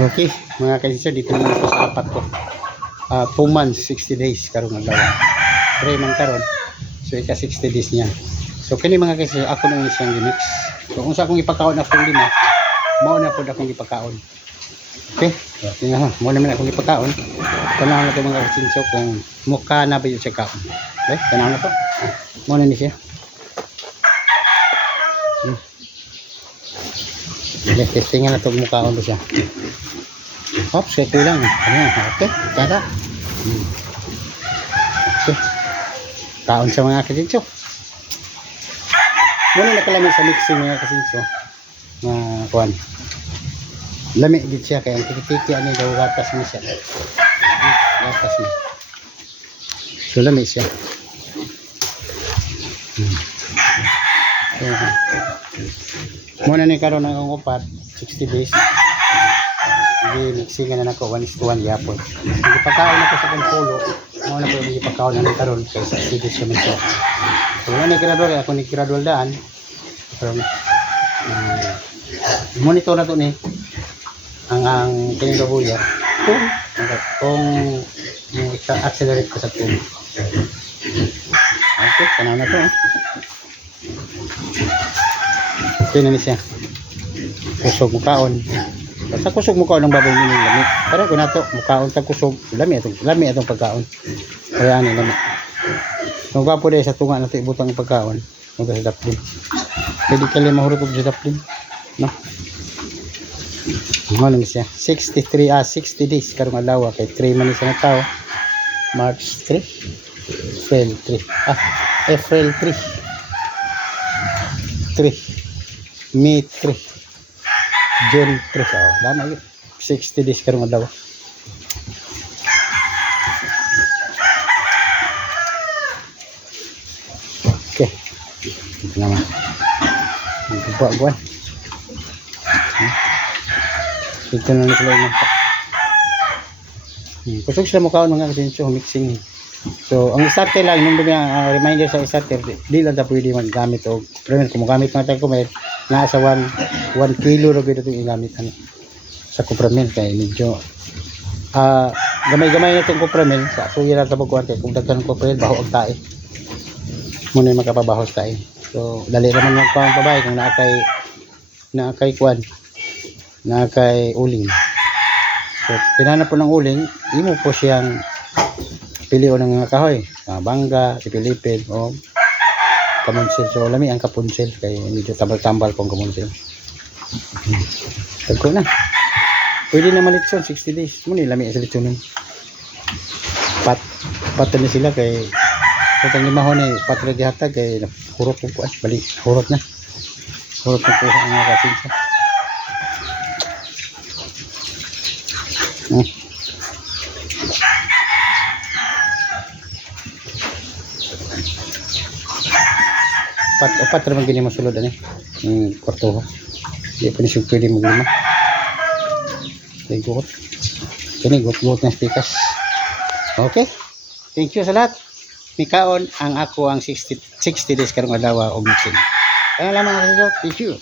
Okay, mga kaisyo, dito naman ako sa apat ko. 2 months, 60 days karong adlaw. 3 man karon. So ika 60 days niya. So kini mga kaisyo, ako na ni siyang gimix. So kung sa akong ipakaon na akong lima, mao na pud akong ipakaon. Okay? So tingnan mo naman akong ipakaon. Tanaw na to mga kaisyo kung mukha na ba yung siya kaon. Okay? Tanaw na to. Mo na ni siya. Testingan na ito mukhaon ko siya. Oops, ito lang. Okay, tara. Okay. Kaon sa mga kasinso. Muna nakalamig sa mixing mga kasinso. Kuhan. Lamig din siya kaya ang tiki-tiki ano daw gatas mo siya. Gatas mo. So lamig siya. Muna ni karon ang upat 60 days. Hindi mixingan na nako 1:1 yapon. Hindi pagkaon na ko sa pangpulo. Muna ko hindi pagkaon na karon kay 60 days sa minso. So wala ni gradual ako ni gradual daan. Karon monitor na to ni ang kining babuya. Kung accelerate ko sa tubo. Okay, tanaw na to. Okay na ni siya. Kusog mukaon. Basta kusog mukaon ng baboy nining lamig. Para ko nato mukaon tag kusog. Lami atong pagkaon. Kaya ani lami. Kung pa pud sa tunga nato ibutang pagkaon, ug sa daplin. Pwede kali mahurot og sa daplin. No. Ano ni siya? 60 days karong adlaw kay 3 man sa tao. March 3. April 3. May 3, June 3. Oh, lama yun. 60 days karong adlaw. Okay. Ito naman. Buwan. Ito na sila yung kusog sila mukhaon mga kasinso mixing. So ang starter lang nung reminder sa starter di lang ta pwede magamit og premium kung magamit man tayo kumet na sa 1 kilo ra gid itong igamit ani sa kupramen kay medyo gamay-gamay na itong kupramen sa suya ra ta pagkuan kay kung daghan ko kupramen baho og tae muna makapabaho sa tae. So dali ra man magkuan pabay kung naakay kuan naakay uling. So kinahanglan po ng uling imo po siyang piliw ng mga kahoy, bangga, sipilipid o kamunsil. So lami ang kapunsil kay medyo tambal-tambal pong kamunsil. Tagko na. Pwede na malitson 60 days. Muna lami sa litsonon. Pat na sila kay kung limahon ni patre gihatag kay hurot po balik hurot na. Hurot na po ang mga kasinsa. Upat naman ganyan masulod ani yung kwarto hindi pa niya pwede maglima got kini got na spikas. Okay, thank you sa lahat. Mikaon ang ako ang 60 days karong adlaw og mixing. Kaya lang mga kasinso, thank you.